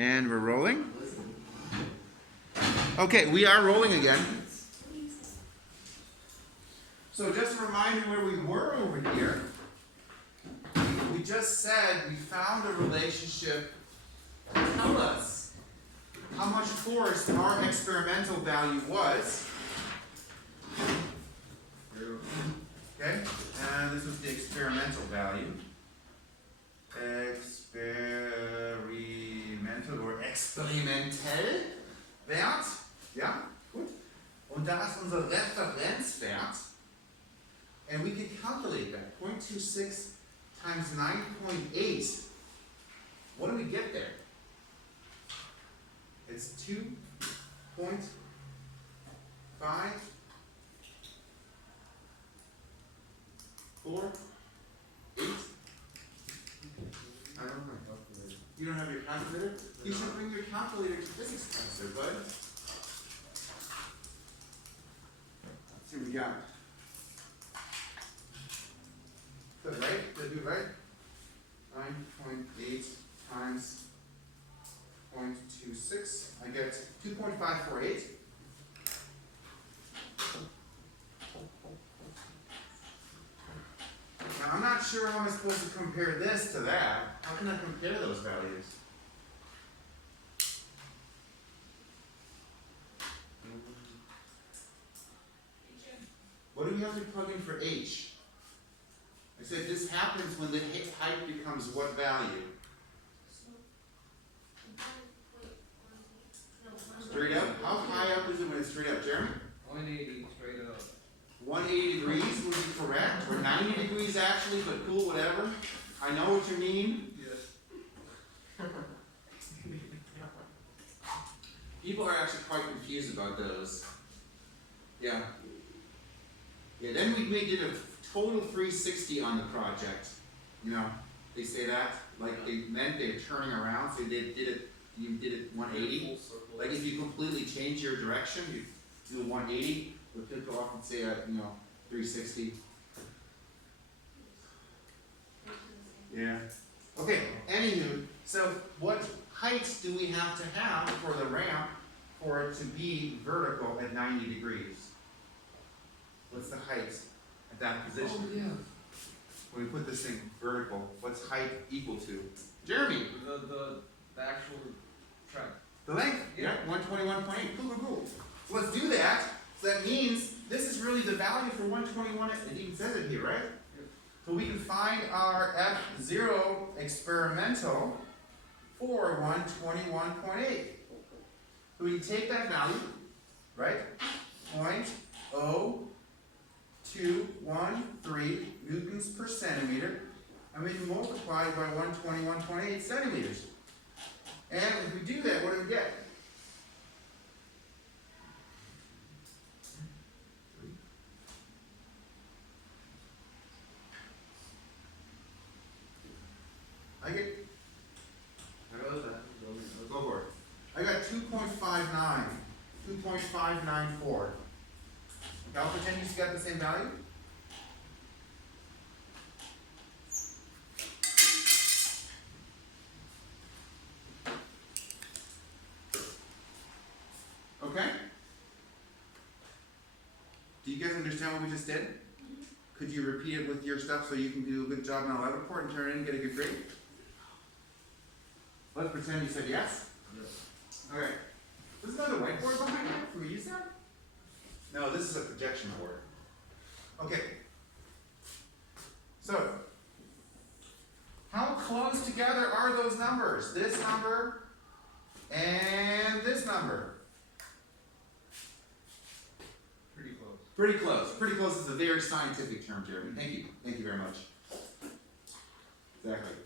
And we're rolling. Okay, we are rolling again. So just a reminder where we were over here. We just said we found a relationship to tell us how much force our experimental value was. Okay, and this was the experimental value. Experimental or experimentell Wert. Ja, gut. Und da ist unser Referenzwert. And we can calculate that. 0.26 times 9.8. What do we get there? It's 2.5. Four, eight. I don't know. You don't have your calculator? You should bring your calculator to physics class there, bud. Let's see what we got. Good, right? Did I do it right? 9.8 times 0.26. I get 2.548. Now, I'm not sure how I'm supposed to compare this to that. How can I compare those values? What do we have to plug in for H? I said this happens when the height becomes what value? Straight up? How high up is it when it's straight up, Jeremy? 180 straight up. 180 degrees would be correct, or 90 degrees actually, but cool, whatever. I know what you mean. Yes. People are actually quite confused about those. Yeah. Yeah, then we did a total 360 on the project. You know, they say that, like they meant they're turning around, so they did it, you did it 180. Like if you completely change your direction, you do a 180. But people often say, 360. Yeah. Okay, anywho, so what height do we have to have for the ramp for it to be vertical at 90 degrees? What's the height at that position? Oh, yeah. When we put this thing vertical, what's height equal to? Jeremy? The actual track. The length? Yeah. 121.8. Cool. So let's do that. So that means this is really the value for 121. It even says it here, right? Yep. So we can find our F0 experimental for 121.8. So we can take that value, right? 0.0213 newtons per centimeter, and we can multiply it by 121.8 centimeters. And if we do that, what do we get? I get, go for it. I got 2.59, 2.594. I'll pretend you got the same value. Okay? Do you guys understand what we just did? Could you repeat it with your stuff so you can do a good job on a lab report and turn it in and get a good grade? Let's pretend you said yes. Yes. Okay. There's another whiteboard behind here. Can we use that? No, this is a projection board. Okay. So, how close together are those numbers? This number and this number. Pretty close. Pretty close. Pretty close is a very scientific term, Jeremy. Thank you. Thank you very much. Exactly.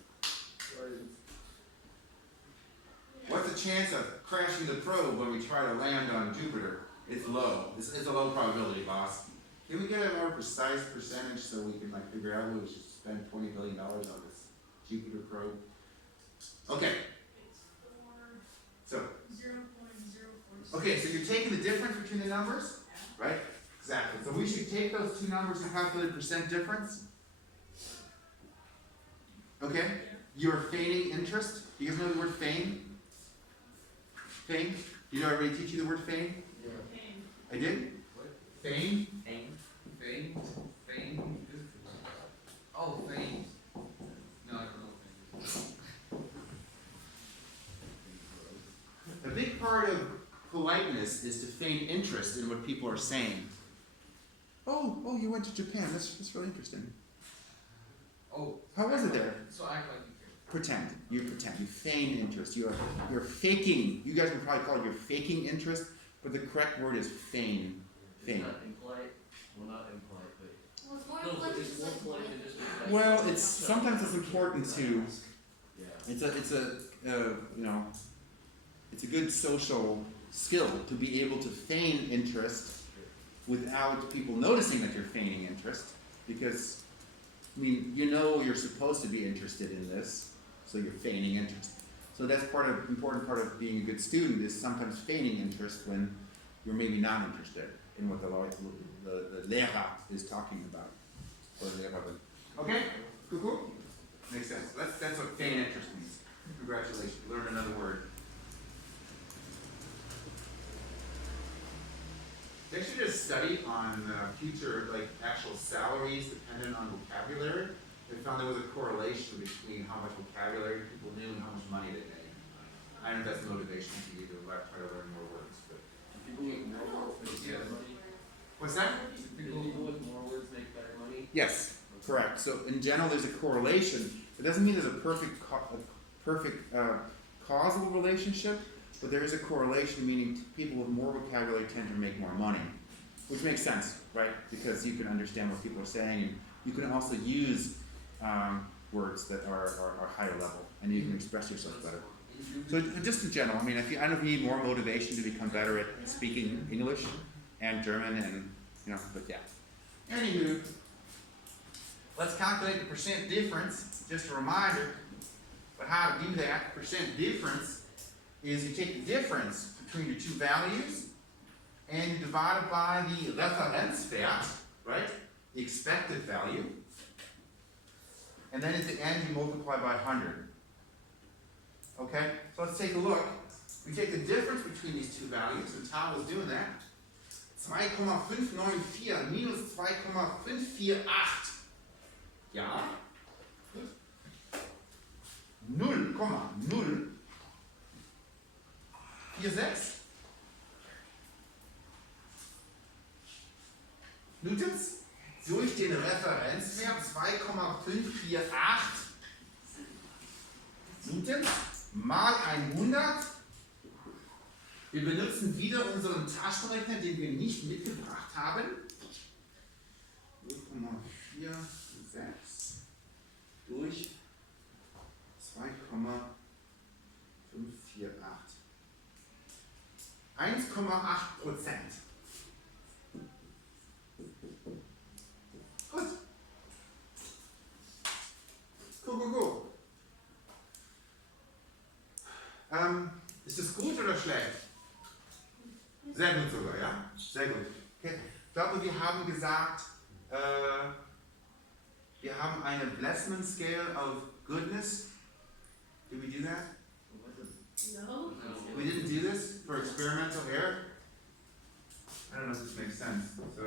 What's the chance of crashing the probe when we try to land on Jupiter? It's low. It's a low probability, boss. Can we get a more precise percentage so we can figure out we should spend $20 billion on this Jupiter probe? Okay. So. 0.04. Okay, so you're taking the difference between the numbers, right? Exactly. So we should take those two numbers and calculate percent difference. Okay? You're feigning interest. Do you guys know the word feign? Feign? Did I already teach you the word feign? Yeah. I did? What? Feign? Fame? Fame? Oh, fame. No, I don't know fame. A big part of politeness is to feign interest in what people are saying. Oh, you went to Japan. That's really interesting. Oh. How was it there? So act like you care. Pretend. You pretend. You feign interest. You're faking. You guys would probably call it you're faking interest, but the correct word is feign. It's Feign. not impolite, well, not impolite, but. Well, it's more No, like it's more polite than just. like- Well, it's sometimes it's important to. Yeah. It's a it's a good social skill to be able to feign interest without people noticing that you're feigning interest, because I mean you're supposed to be interested in this, so you're feigning interest. So that's important part of being a good student is sometimes feigning interest when you're maybe not interested in what the Lehrer is talking about. Or Lehrerin. Okay, cool. Makes sense. That's what feign interest means. Congratulations, you learned another word. They actually did a study on future, actual salaries dependent on vocabulary. They found there was a correlation between how much vocabulary people knew and how much money they made. I don't know if that's motivation for you to try to learn more words, but. People with more words make better money. What's that? People with more words make better money. Yes, correct. So in general, there's a correlation. It doesn't mean there's a perfect causal relationship, but there is a correlation, meaning people with more vocabulary tend to make more money, which makes sense, right? Because you can understand what people are saying, and you can also use words that are higher level, and you can express yourself better. So just in general, I mean, I don't know if you need more motivation to become better at speaking English and German, and but yeah. Anywho, let's calculate the percent difference. Just a reminder, but how to do that. Percent difference is you take the difference between your two values and you divide it by the Referenzwert, right? The expected value. And then at the end you multiply by 100. Okay? So let's take a look. We take the difference between these two values, and Tal was doing that. 2,594 minus 2,548. Ja? 0,046 Newtons durch den Referenzwert 2,548 Newtons mal 100. Wir benutzen wieder unseren Taschenrechner, den wir nicht mitgebracht haben. 0,46 durch 2,548. 1,8%. Gut. Cool. Ist das gut oder schlecht? Sehr gut sogar, ja? Sehr gut. Okay. Ich glaube, wir haben gesagt, wir haben eine Blessman Scale of Goodness. Did we do that? No. We didn't do this for experimental error? I don't know if this makes sense. So.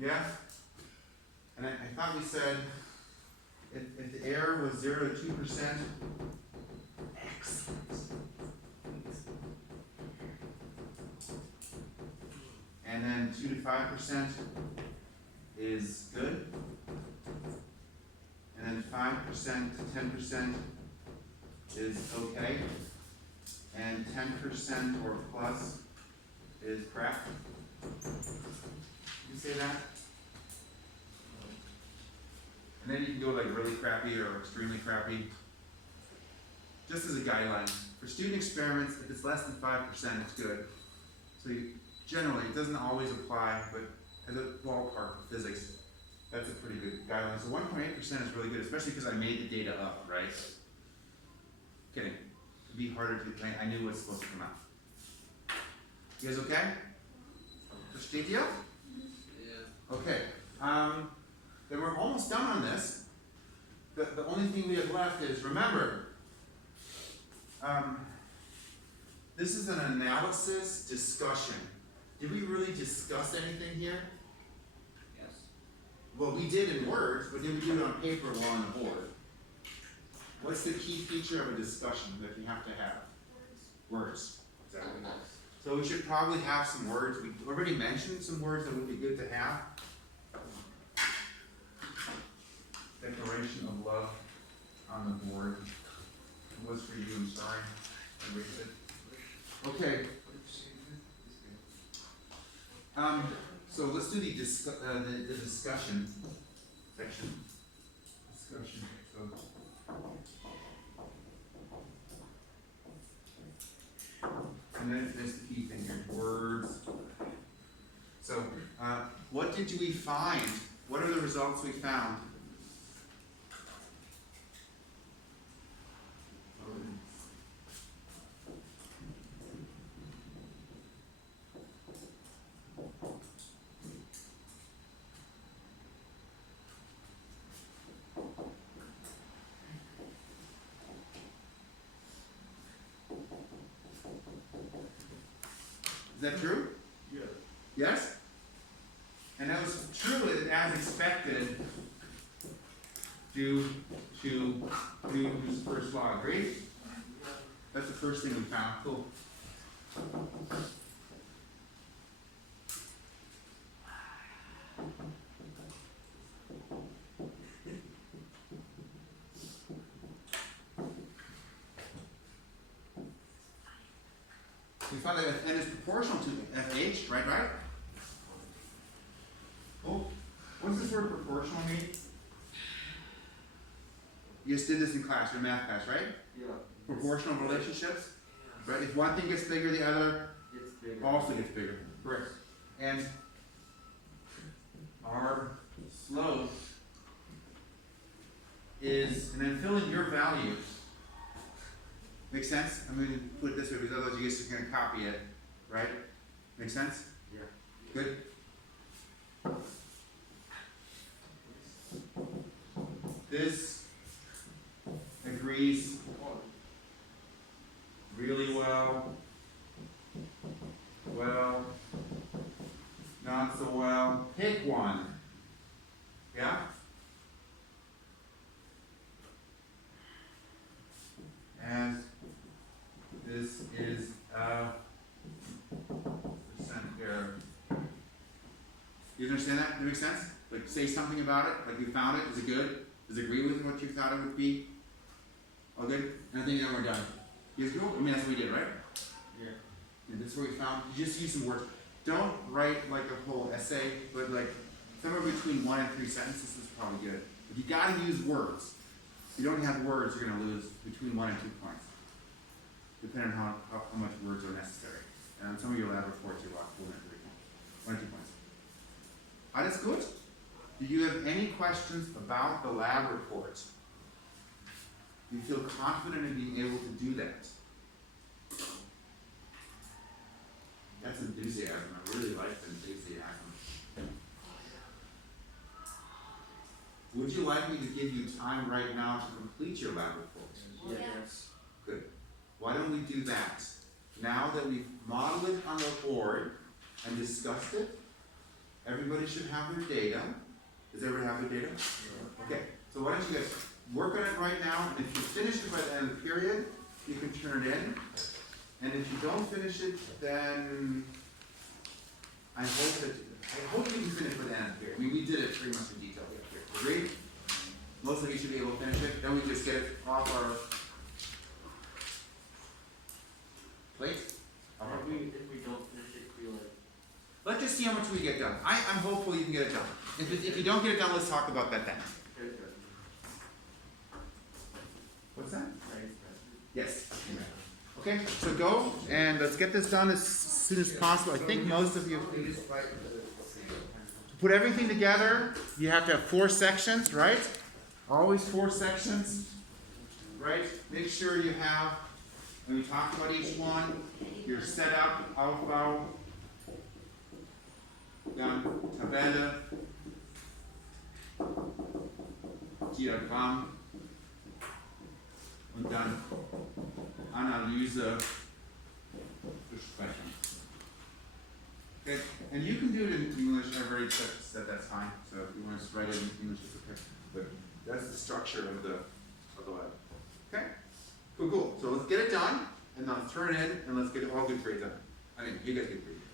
Yeah? And I thought we said if the error was 0 to 2%, excellent. And then 2 to 5% is good. And then 5% to 10% is okay. And 10% or plus is crap. You say that? And then you can go like really crappy or extremely crappy. Just as a guideline. For student experiments, if it's less than 5%, it's good. So generally, it doesn't always apply, but as a ballpark for physics, that's a pretty good guideline. So 1.8% is really good, especially because I made the data up, right? Kidding. It'd be harder to, I knew what's supposed to come out. You guys okay? Such a deal? Yeah. Okay, then we're almost done on this. The only thing we have left is, remember, this is an analysis discussion. Did we really discuss anything here? Yes. Well, we did in words, but did we do it on paper or on the board? What's the key feature of a discussion that you have to have? Words. Exactly. So we should probably have some words. We already mentioned some words that would be good to have. Declaration of love on the board. It was for you, I'm sorry. I erased it. Okay, so let's do the discussion section. Discussion, so. And then there's the key thing here, words. So, what did we find? What are the results we found? Is that true? Yeah. Yes? And that was true as expected due to Newton's first law. Agree? That's the first thing we found. Cool. We found that f(n) is proportional to fh, right? Cool. What does this word proportional mean? You just did this in class, your math class, right? Yeah. Proportional relationships, right? If one thing gets bigger, the other It's bigger. also gets bigger. Correct. And our slope is, and then fill in your values. Make sense? I'm going to put it this way because otherwise you guys are going to copy it, right? Make sense? Yeah. Good? This agrees really well, not so well. Pick one. Yeah? As this is a percent error. You understand that? Does that make sense? Like say something about it, like you found it, is it good? Does it agree with what you thought it would be? All good? And I think then we're done. You guys go? I mean that's what we did, right? Yeah. And that's what we found. You just use some words. Don't write like a whole essay, but like somewhere between 1 and 3 sentences is probably good. But you gotta use words. If you don't have words, you're gonna lose between 1 and 2 points. Depending on how much words are necessary. And some of your lab reports you lost 1 and 2 points. That's good. Do you have any questions about the lab report? Do you feel confident in being able to do that? That's enthusiasm. I really like the enthusiasm. Would you like me to give you time right now to complete your lab report? Yes. Good. Why don't we do that? Now that we've modeled it on the board and discussed it, everybody should have their data. Does everybody have their data? Okay, so why don't you guys work on it right now, and if you finish it by the end of the period, you can turn it in. And if you don't finish it, then I hope you can finish by the end of the period. I mean, we did it pretty much in detail here. Agreed? Most of you should be able to finish it. Then we just get it off our plate. If we don't finish it, we like. Let's just see how much we get done. I'm hopeful you can get it done. If you don't get it done, let's talk about that then. What's that? Yes. Okay, so go and let's get this done as soon as possible. I think most of you. To put everything together, you have to have 4 sections, right? Always 4 sections, right? Make sure you have, and we talked about each one, your setup, outbow, Tabelle, Diagramm und dann Analyse besprechen. Okay, and you can do it in English. I've already said that's fine. So if you want to write it in English, it's okay. But that's the structure of the web. Okay, cool. So let's get it done, and then let's turn it in, and let's get all good grades up. I mean, you guys get grades.